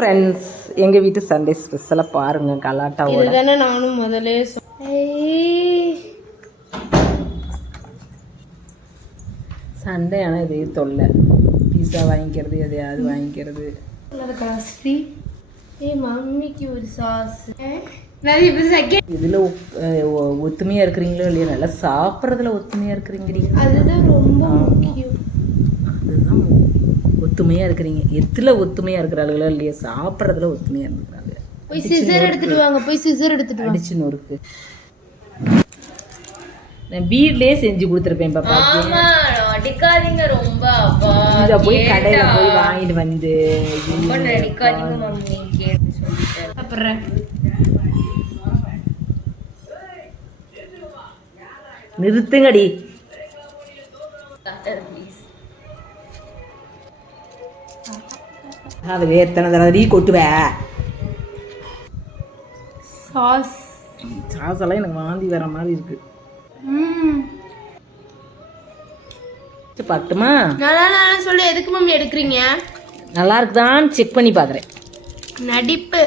Friends, எங்கள் வீட்டு Sunday ஸ்பெஷலாக பாருங்கள் கலாட்டாவோட. இதுதானே நானும் முதலே சண்டே ஆனால் இதே தொல்லை. பீஸா வாங்கிக்கிறது, எதையாவது வாங்கிக்கிறது. காஸ்ட்லி. மம்மிக்கு ஒரு சாஸ். இதில் ஒத்துமையாக இருக்கிறீங்களோ இல்லையா, நல்லா சாப்பிட்றதுல ஒத்துமையாக இருக்கிறீங்கடி. அதுதான் ரொம்ப முக்கியம். அதுதான் ஒத்துமையாக இருக்கிறீங்க. எதில் ஒத்துமையாக இருக்கிறாங்களோ இல்லையா, சாப்பிட்றதுல ஒத்துமையாக இருக்கிறாங்க. போய் சிசர் எடுத்துட்டு வாங்க, போய் சிசர் எடுத்துட்டு வாங்க. அடிச்சு நொறுக்கு. நான் வீட்லயே செஞ்சு கொடுத்துருப்பேன் பாப்பா. அடிக்காதீங்க ரொம்ப. இதை போய் கடையில போய் வாங்கிட்டு வந்து அடிக்காதீங்க மம்மி கேட்டு சொல்லிட்டேன். அப்புறம் நிறுத்துங்கடி. அது எத்தனை தடவை கொட்டுவ. சாஸ் சாஸெல்லாம் எனக்கு வாந்தி வர மாதிரி இருக்கு. பார்க்கட்டுமா? நல்லா சொல்லி எதுக்கு மம்மி எடுக்கிறீங்க? நல்லா இருக்குதான்னு செக் பண்ணி பார்க்குறேன். நடிப்பு.